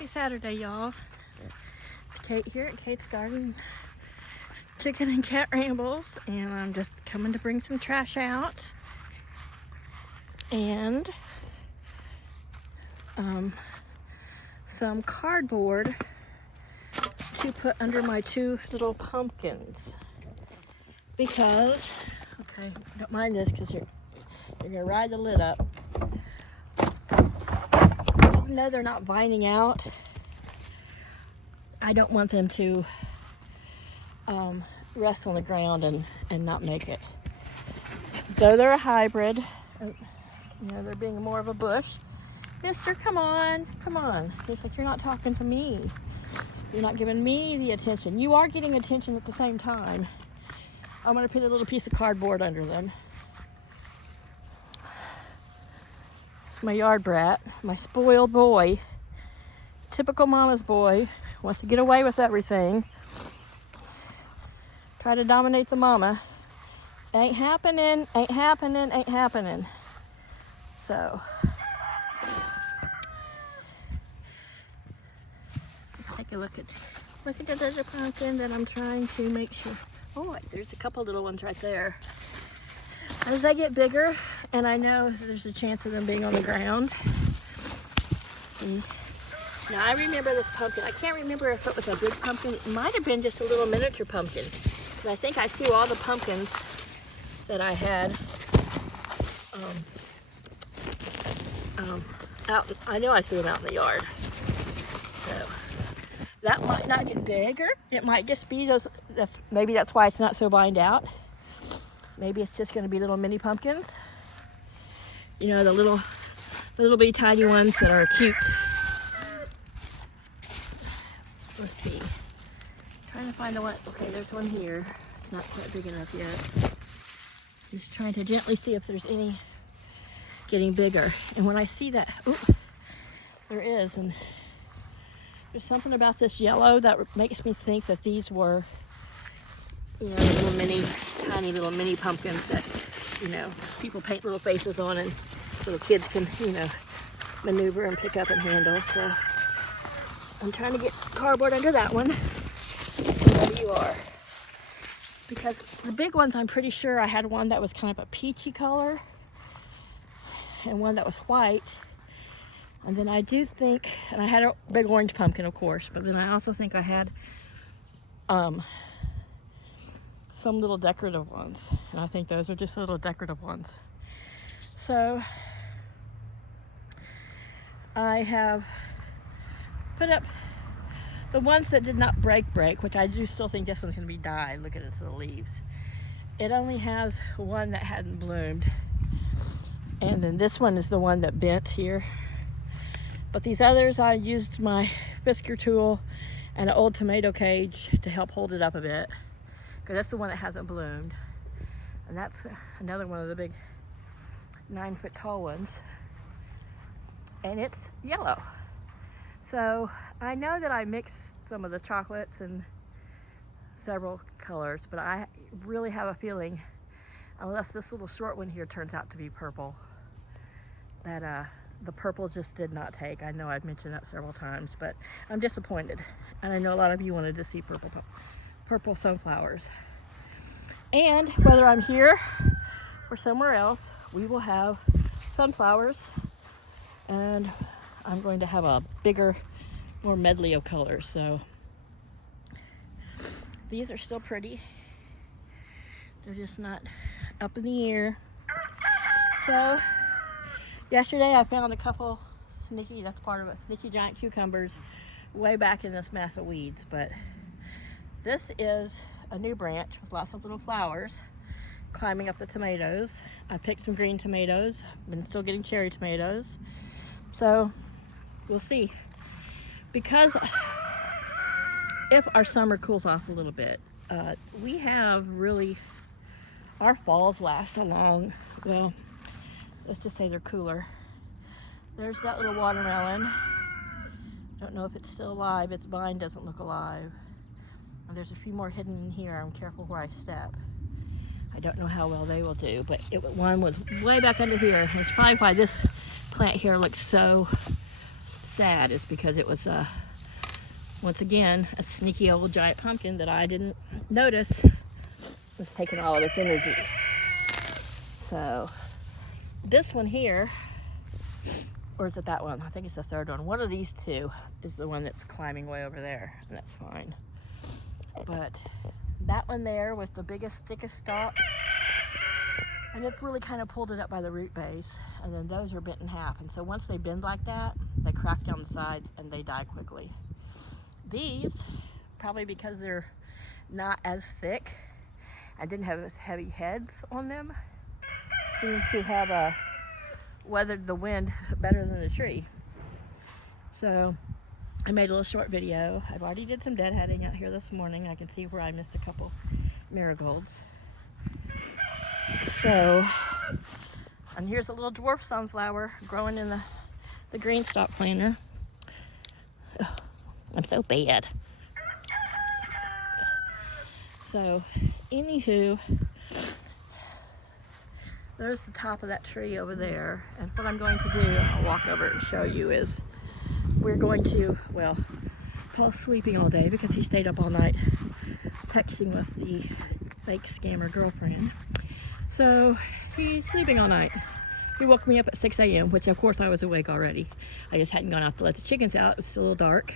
Happy Saturday, y'all. It's Kate here at Kate's Garden, Chicken and Cat Rambles, and I'm just coming to bring some trash out and some cardboard to put under my two little pumpkins because, okay, don't mind this because you're gonna ride the lid up. Even though they're not vining out, I don't want them to rest on the ground and not make it. Though they're a hybrid, they're being more of a bush. Mister, come on, come on. He's like, you're not talking to me. You're not giving me the attention. You are getting attention at the same time. I'm gonna put a little piece of cardboard under them. My yard brat, my spoiled boy, typical mama's boy, wants to get away with everything, try to dominate the mama. Ain't happening, ain't happening, ain't happening. So, take a look at the desert pumpkin that I'm trying to make sure. Oh, there's a couple little ones right there. As they get bigger, and I know there's a chance of them being on the ground. See? Now I remember this pumpkin. I can't remember if it was a big pumpkin. It might have been just a little miniature pumpkin. But I think I threw all the pumpkins that I had out. I know I threw them out in the yard. So that might not get bigger. It might just be those. Maybe that's why it's not so vined out. Maybe it's just going to be little mini pumpkins. You know, the little bitty tiny ones that are cute. Let's see. Trying to find the one. Okay, there's one here. It's not quite big enough yet. Just trying to gently see if there's any getting bigger. And when I see that, ooh, there is. And there's something about this yellow that makes me think that these were, tiny little mini pumpkins that, people paint little faces on and little kids can, maneuver and pick up and handle. So I'm trying to get cardboard under that one. So there you are. Because the big ones, I'm pretty sure I had one that was kind of a peachy color and one that was white. And then I do think, and I had a big orange pumpkin, of course, but then I also think I had some little decorative ones, and I think those are just little decorative ones. So I have put up the ones that did not break, which I do still think this one's going to be dyed. Look at its little leaves. It only has one that hadn't bloomed, and then this one is the one that bent here. But these others, I used my whisker tool and an old tomato cage to help hold it up a bit. Because that's the one that hasn't bloomed. And that's another one of the big 9-foot tall ones. And it's yellow. So I know that I mixed some of the chocolates and several colors, but I really have a feeling, unless this little short one here turns out to be purple, that the purple just did not take. I know I've mentioned that several times, but I'm disappointed. And I know a lot of you wanted to see purple sunflowers. And whether I'm here or somewhere else, we will have sunflowers, and I'm going to have a bigger, more medley of colors. So these are still pretty. They're just not up in the air. So yesterday I found a couple sneaky, that's part of it, sneaky giant cucumbers way back in this mass of weeds. But this is a new branch with lots of little flowers climbing up the tomatoes. I picked some green tomatoes, been still getting cherry tomatoes. So we'll see. Because if our summer cools off a little bit, we have really, our falls last so long. Well, let's just say they're cooler. There's that little watermelon. Don't know if it's still alive. Its vine doesn't look alive. And there's a few more hidden in here. I'm careful where I step. I don't know how well they will do, but one was way back under here. It's probably why this plant here looks so sad is because it was once again a sneaky old giant pumpkin that I didn't notice was taking all of its energy. So this one here, or is it that one? I think it's the third one. One of these two is the one that's climbing way over there, and that's fine. But that one there was the biggest, thickest stalk, and it's really kind of pulled it up by the root base. And then those are bent in half, and so once they bend like that, they crack down the sides and they die quickly. These, probably because they're not as thick and didn't have as heavy heads on them, seem to have weathered the wind better than the tree. So I made a little short video. I've already did some deadheading out here this morning. I can see where I missed a couple marigolds. So, and here's a little dwarf sunflower growing in the green stalk planter. Oh, I'm so bad. So, anywho, there's the top of that tree over there. And what I'm going to do, I'll walk over and show you, is we're going to, well, Paul's sleeping all day because he stayed up all night texting with the fake scammer girlfriend. So he's sleeping all night. He woke me up at 6 a.m., which of course I was awake already. I just hadn't gone out to let the chickens out. It was still a little dark.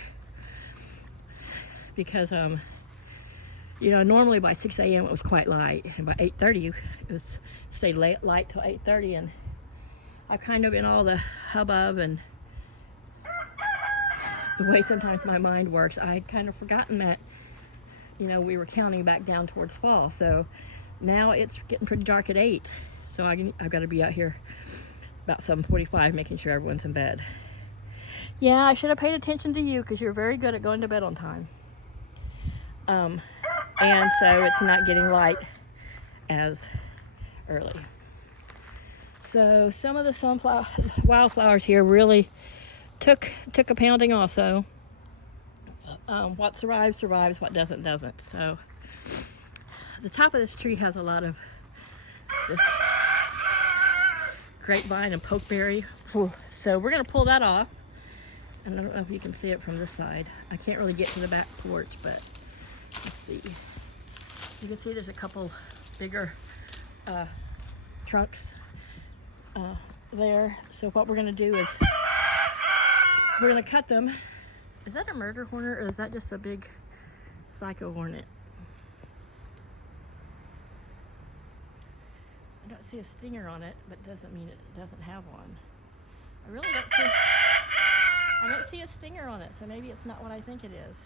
Because, you know, normally by 6 a.m. it was quite light. And by 8:30 it was stayed light till 8:30. And I've kind of, in all the hubbub and the way sometimes my mind works, I had kind of forgotten that, you know, we were counting back down towards fall. So now it's getting pretty dark at 8. So I've got to be out here about 7:45 making sure everyone's in bed. Yeah, I should have paid attention to you because you're very good at going to bed on time. And so it's not getting light as early. So some of the wildflowers here really took a pounding also. What survives, survives. What doesn't, doesn't. So the top of this tree has a lot of this grapevine and pokeberry. So we're going to pull that off. And I don't know if you can see it from this side. I can't really get to the back porch, but let's see. You can see there's a couple bigger trunks there. So what we're going to do is we're going to cut them. Is that a murder hornet or is that just a big psycho hornet? I don't see a stinger on it, but doesn't mean it doesn't have one. I really don't see a stinger on it, so maybe it's not what I think it is.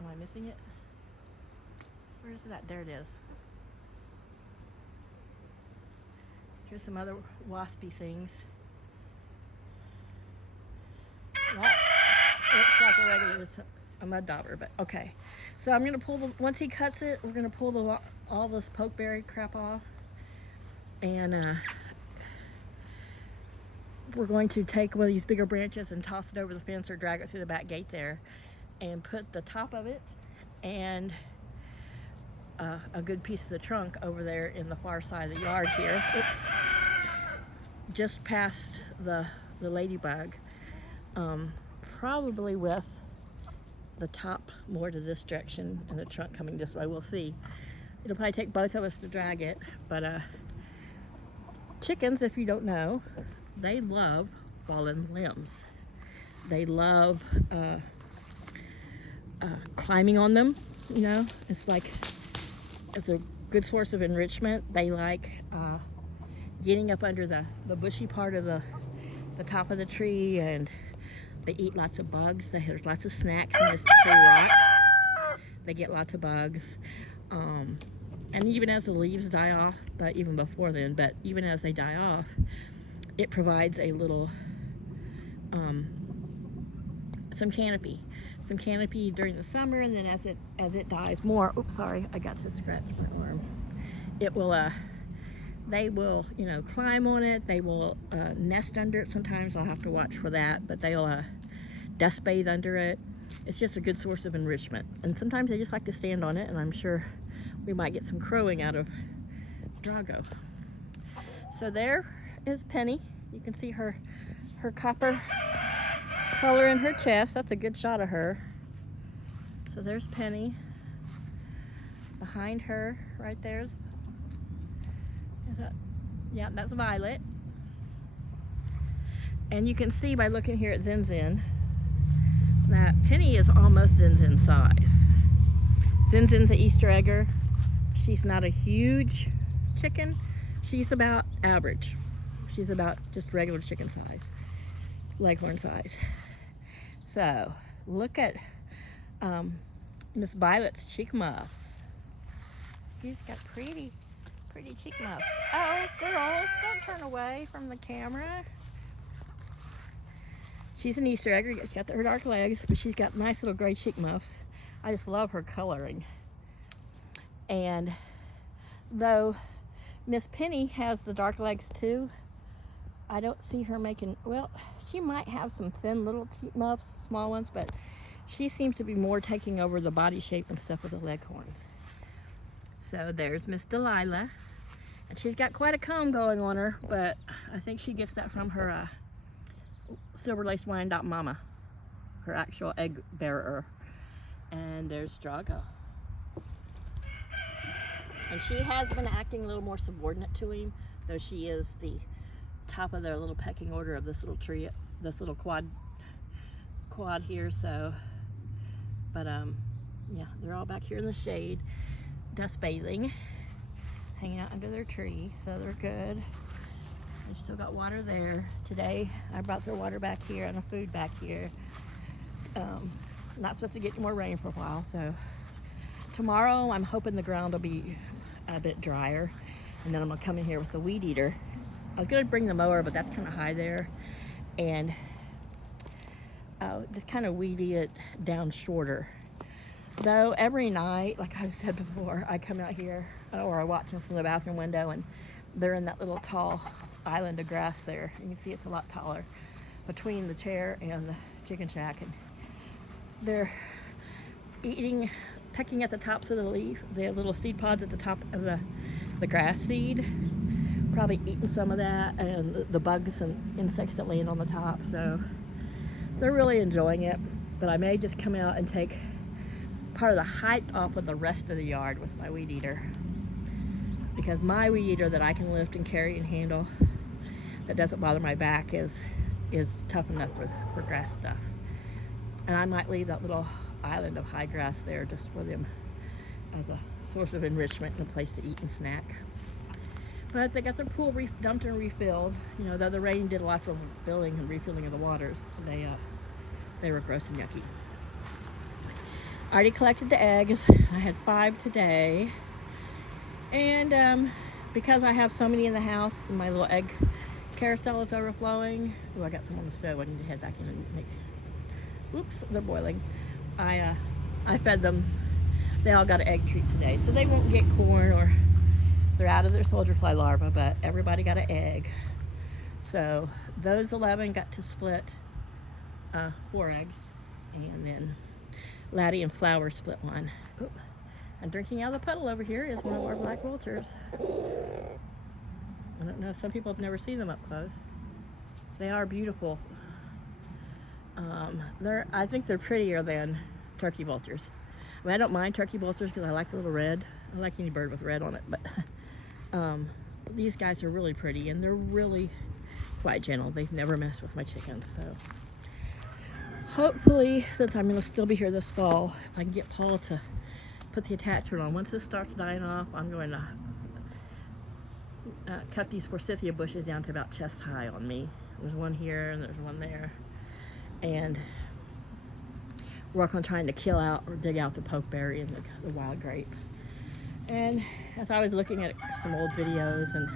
Am I missing it? Where is that? There it is. Here's some other waspy things. Well, looks like a regular mud dauber, but okay. So I'm gonna pull once he cuts it, we're gonna pull all this pokeberry crap off, and we're going to take one of these bigger branches and toss it over the fence or drag it through the back gate there, and put the top of it and a good piece of the trunk over there in the far side of the yard here. Oops. Just past the ladybug. Probably with the top more to this direction and the trunk coming this way. We'll see. It'll probably take both of us to drag it, but chickens, if you don't know, they love fallen limbs. They love climbing on them, you know. It's a good source of enrichment. They like getting up under the bushy part of the top of the tree, and they eat lots of bugs. There's lots of snacks in this tree rock. They get lots of bugs. And even as the leaves die off, but even before then, but even as they die off, it provides a little, some canopy during the summer, and then as it dies more, oops, sorry, I got to scratch my arm. It will, they will, you know, climb on it. They will nest under it. Sometimes I'll have to watch for that, but they'll dust bathe under it. It's just a good source of enrichment. And sometimes they just like to stand on it, and I'm sure we might get some crowing out of Drago. So there is Penny. You can see her her copper color in her chest. That's a good shot of her. So there's Penny. Behind her, right there's, yeah, that's Violet. And you can see by looking here at Zin Zin that Penny is almost Zin Zin's size. Zin Zin's an Easter egger. She's not a huge chicken. She's about average. She's about just regular chicken size, leghorn size. So look at Miss Violet's cheek muffs. She's got pretty cheek muffs. Oh, girls, don't turn away from the camera. She's an Easter egger. She's got her dark legs, but she's got nice little gray cheek muffs. I just love her coloring. And though Miss Penny has the dark legs too, I don't see her making, well, she might have some thin little cheek muffs, small ones, but she seems to be more taking over the body shape and stuff with the leghorns. So there's Miss Delilah, and she's got quite a comb going on her, but I think she gets that from her silver-laced Wyandotte mama, her actual egg bearer. And there's Drago. And she has been acting a little more subordinate to him, though she is the top of their little pecking order of this little tree, this little quad here. So, but yeah, they're all back here in the shade, dust bathing, hanging out under their tree, so they're good. They've still got water there. Today I brought their water back here and the food back here. Not supposed to get more rain for a while, so tomorrow I'm hoping the ground will be a bit drier, and then I'm gonna come in here with the weed eater. I was gonna bring the mower, but that's kind of high there, and just kind of weed eat it down shorter. Though every night, like I've said before, I come out here or I watch them from the bathroom window, and they're in that little tall island of grass there. You can see it's a lot taller between the chair and the chicken shack, and they're eating, pecking at the tops of the leaf, the little seed pods at the top of the grass seed, probably eating some of that, and the bugs and insects that land on the top. So they're really enjoying it. But I may just come out and take part of the height off of the rest of the yard with my weed eater, because my weed eater that I can lift and carry and handle, that doesn't bother my back, is tough enough for grass stuff. And I might leave that little island of high grass there just for them as a source of enrichment and a place to eat and snack. But they got their pool dumped and refilled. You know, though the rain did lots of filling and refilling of the waters, they were gross and yucky. I already collected the eggs. I had 5 today. And because I have so many in the house, my little egg carousel is overflowing. Oh, I got some on the stove. I need to head back in and make, oops, they're boiling. I fed them. They all got an egg treat today, so they won't get corn, or they're out of their soldier fly larvae, but everybody got an egg. So those 11 got to split 4 eggs, and then Laddie and Flower split 1. Oop. And drinking out of the puddle over here is one of our black vultures. I don't know, some people have never seen them up close. They are beautiful. I think they're prettier than turkey vultures. I mean, I don't mind turkey vultures because I like the little red. I like any bird with red on it, but these guys are really pretty, and they're really quite gentle. They've never messed with my chickens, so hopefully, since I'm going to still be here this fall, if I can get Paul to put the attachment on. Once this starts dying off, I'm going to cut these forsythia bushes down to about chest high on me. There's one here and there's one there, and work on trying to kill out or dig out the pokeberry and the wild grape. And as I was looking at some old videos, and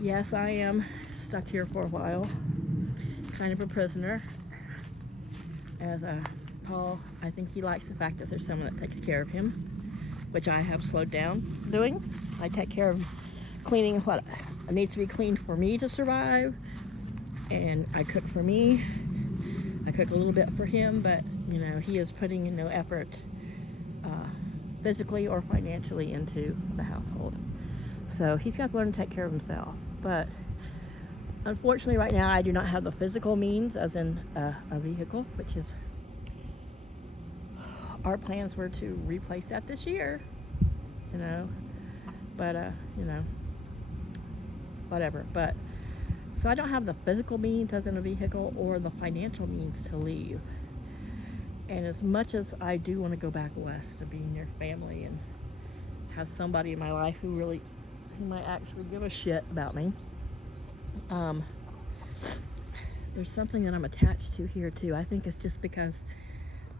yes, I am stuck here for a while, kind of a prisoner, as Paul, I think he likes the fact that there's someone that takes care of him, which I have slowed down doing. I take care of cleaning what needs to be cleaned for me to survive, and I cook for me. I cook a little bit for him, but you know, he is putting in no effort physically or financially into the household. So he's got to learn to take care of himself. But Unfortunately, right now I do not have the physical means, as in a vehicle, which is, our plans were to replace that this year, you know, but you know, whatever. But so I don't have the physical means, as in a vehicle, or the financial means to leave. And as much as I do want to go back west to be near family and have somebody in my life who might actually give a shit about me, there's something that I'm attached to here too. I think it's just because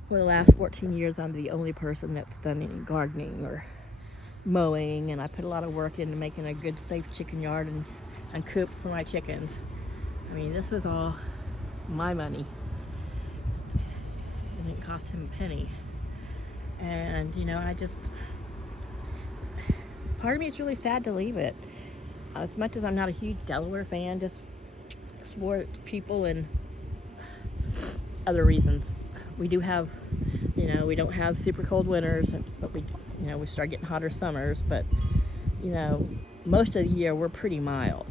for the last 14 years I'm the only person that's done any gardening or mowing, and I put a lot of work into making a good, safe chicken yard and coop for my chickens. I mean, this was all my money. It didn't cost him a penny. And you know, part of me is really sad to leave it. As much as I'm not a huge Delaware fan, just for people and other reasons. We do have, you know, we don't have super cold winters, but we start getting hotter summers, but you know, most of the year we're pretty mild.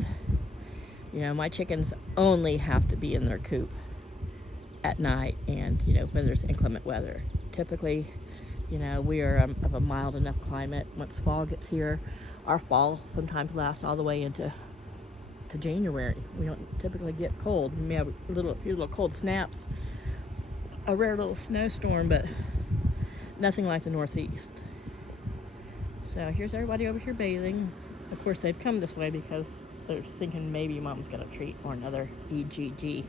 You know, my chickens only have to be in their coop at night, and you know, when there's inclement weather. Typically, you know, we are of a mild enough climate. Once fall gets here, our fall sometimes lasts all the way into January. We don't typically get cold. We may have a few little cold snaps, a rare little snowstorm, but nothing like the Northeast. So here's everybody over here bathing. Of course, they've come this way because they're thinking maybe Mom's got a treat or another EGG. You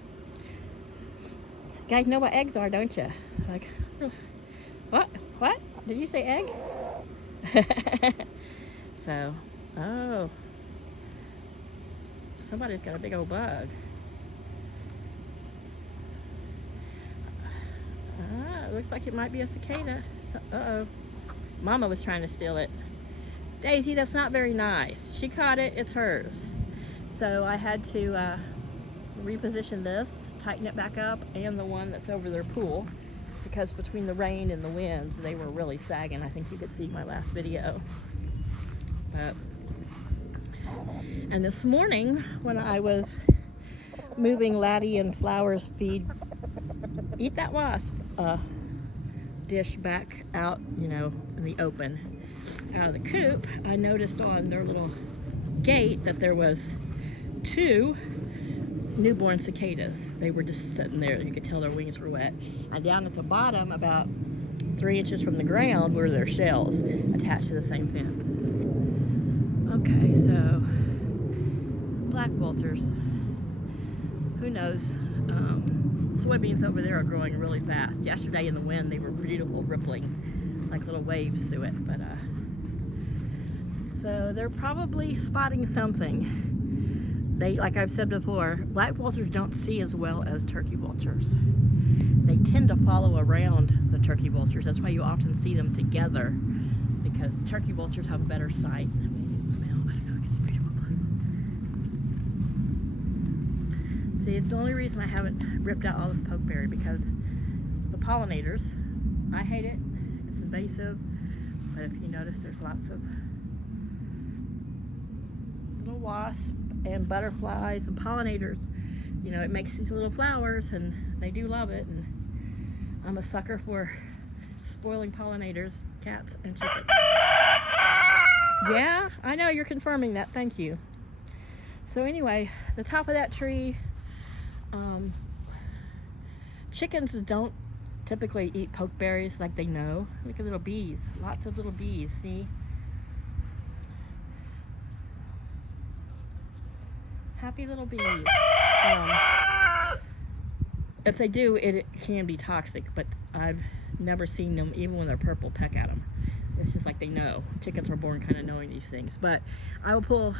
guys know what eggs are, don't you? Like, what? What? Did you say egg? So, oh, somebody's got a big old bug. It looks like it might be a cicada. Uh-oh. Mama was trying to steal it. Daisy, that's not very nice. She caught it, it's hers. So I had to reposition this, tighten it back up, and the one that's over their pool, because between the rain and the winds, they were really sagging. I think you could see my last video. And this morning, when I was moving Laddie and Flower's feed, eat that wasp, dish back out, you know, in the open, out of the coop, I noticed on their little gate that there was 2 newborn cicadas. They were just sitting there. You could tell their wings were wet. And down at the bottom, about 3 inches from the ground, were their shells attached to the same fence. Okay, so black vultures. Who knows? Soybeans over there are growing really fast. Yesterday in the wind, they were beautiful, rippling, like little waves through it. But so they're probably spotting something. They, like I've said before, black vultures don't see as well as turkey vultures. They tend to follow around the turkey vultures. That's why you often see them together, because turkey vultures have a better sight. See, it's the only reason I haven't ripped out all this pokeberry, because the pollinators, I hate it, it's invasive, but if you notice, there's lots of little wasps and butterflies and pollinators. You know, it makes these little flowers, and they do love it, and I'm a sucker for spoiling pollinators, cats and chickens. Yeah, I know, you're confirming that, thank you. So anyway, the top of that tree, chickens don't typically eat pokeberries like they know. Look at little bees, lots of little bees, see? Happy little bees. If they do, it can be toxic, but I've never seen them, even when they're purple, peck at them. It's just like they know. Chickens are born kind of knowing these things. But I will pull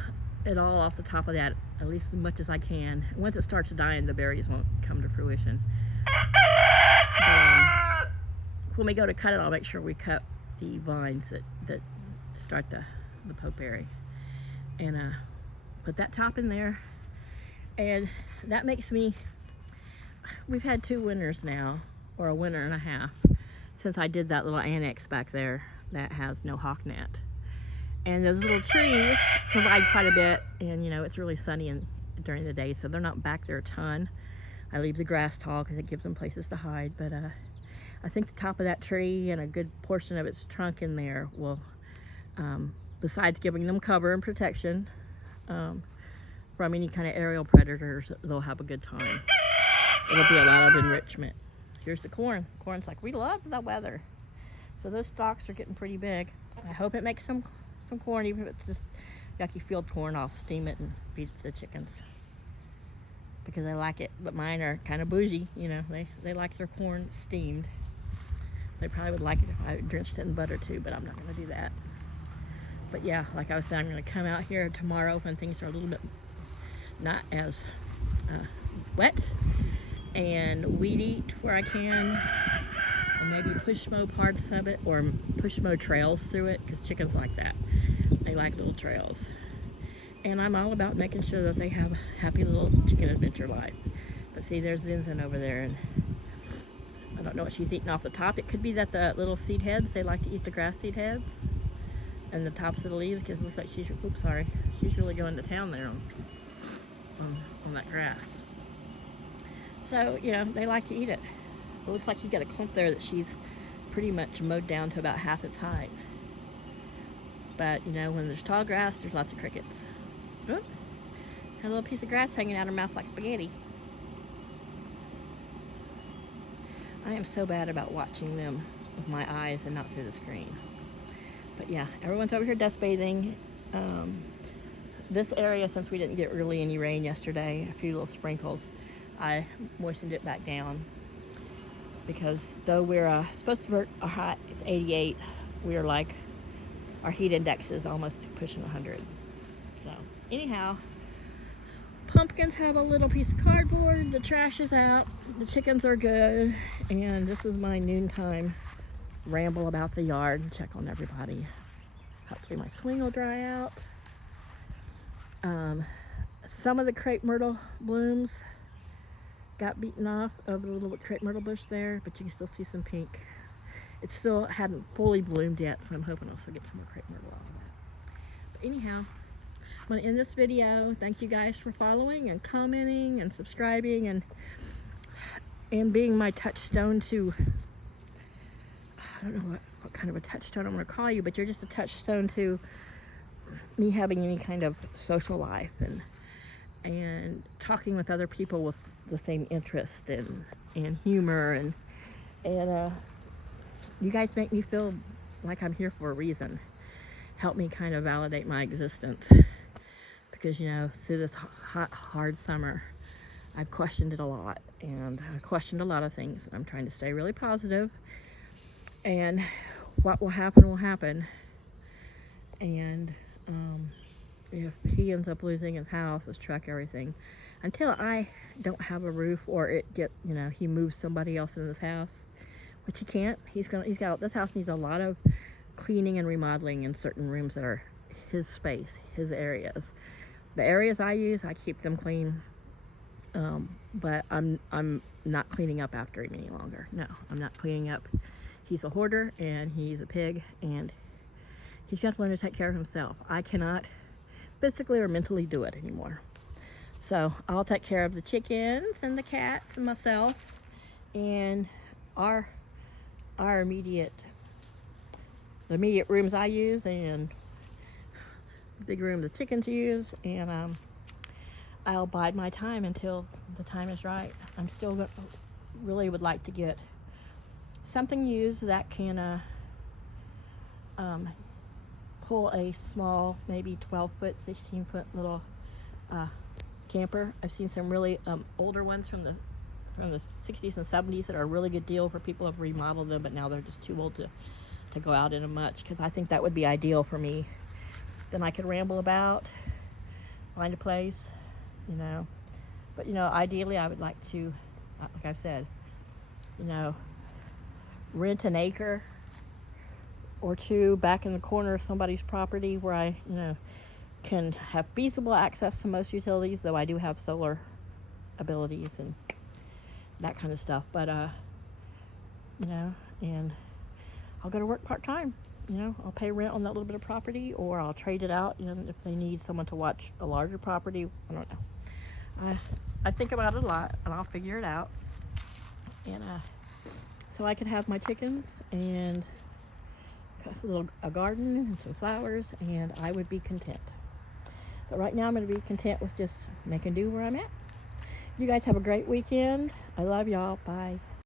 it all off the top of that, at least as much as I can. Once it starts dying, the berries won't come to fruition. When we go to cut it, I'll make sure we cut the vines that start the pokeberry, and put that top in there. And that makes me, we've had 2 winters now, or a winter and a half, since I did that little annex back there that has no hawk net. And those little trees provide quite a bit, and you know, it's really sunny during the day, so they're not back there a ton. I leave the grass tall because it gives them places to hide, but I think the top of that tree and a good portion of its trunk in there will, besides giving them cover and protection from any kind of aerial predators, they'll have a good time. It'll be a lot of enrichment. Here's the corn. Corn's like, we love the weather. So those stalks are getting pretty big. I hope it makes some corn, even if it's just yucky field corn. I'll steam it and feed it to the chickens because I like it. But mine are kind of bougie, you know. They like their corn steamed. They probably would like it if I drenched it in butter too, but I'm not going to do that. But yeah, like I was saying, I'm going to come out here tomorrow when things are a little bit not as wet, and weed eat where I can, and maybe push mow parts of it, or push mow trails through it, because chickens like that. They like little trails. And I'm all about making sure that they have a happy little chicken adventure life. But see, there's Zinzin over there, and I don't know what she's eating off the top. It could be that the little seed heads, they like to eat the grass seed heads and the tops of the leaves, because it looks like she's, oops, sorry, she's really going to town there on that grass. So, you know, they like to eat it. It looks like she's got a clump there that she's pretty much mowed down to about half its height. But, you know, when there's tall grass, there's lots of crickets. Oop, had a little piece of grass hanging out her mouth like spaghetti. I am so bad about watching them with my eyes and not through the screen. But yeah, everyone's over here dust bathing. This area, since we didn't get really any rain yesterday, a few little sprinkles, I moistened it back down. Because though we're supposed to be hot, it's 88, we're like, our heat index is almost pushing 100. So anyhow, pumpkins have a little piece of cardboard, the trash is out, the chickens are good, and this is my noontime ramble about the yard and check on everybody. Hopefully my swing will dry out. Some of the crepe myrtle blooms got beaten off of the little crepe myrtle bush there, but you can still see some pink. It still hadn't fully bloomed yet, so I'm hoping I'll still get some more crepe myrtle off of that. But anyhow, I'm going to end this video. Thank you guys for following and commenting and subscribing and being my touchstone to, I don't know what kind of a touchstone I'm going to call you, but you're just a touchstone to me having any kind of social life and talking with other people with the same interest and humor and you guys make me feel like I'm here for a reason. Help me kind of validate my existence, because you know, through this hot, hard summer, I've questioned it a lot, and I've questioned a lot of things. I'm trying to stay really positive, and what will happen will happen. And if he ends up losing his house, his truck, everything, until I don't have a roof, or he moves somebody else in this house, which he can't. This house needs a lot of cleaning and remodeling in certain rooms that are his space, his areas. The areas I use, I keep them clean, but I'm not cleaning up after him any longer. No, I'm not cleaning up. He's a hoarder, and he's a pig, and he's got to learn to take care of himself. I cannot physically or mentally do it anymore. So I'll take care of the chickens and the cats and myself, and the immediate rooms I use, and the big room the chickens use, and I'll bide my time until the time is right. I'm still really would like to get something used that can pull a small, maybe 12-foot, 16-foot little camper. I've seen some really older ones from the 60s and 70s that are a really good deal for people who have remodeled them, but now they're just too old to go out in them much, because I think that would be ideal for me. Then I could ramble about, find a place, you know. But, you know, ideally I would like to, like I've said, you know, rent an acre or two back in the corner of somebody's property where I, you know, can have feasible access to most utilities, though I do have solar abilities and that kind of stuff. But, you know, and I'll go to work part-time. You know, I'll pay rent on that little bit of property, or I'll trade it out, you know, if they need someone to watch a larger property. I don't know. I think about it a lot, and I'll figure it out. And so I could have my chickens and a garden and some flowers, and I would be content. But right now I'm going to be content with just making do where I'm at. You guys have a great weekend. I love y'all. Bye.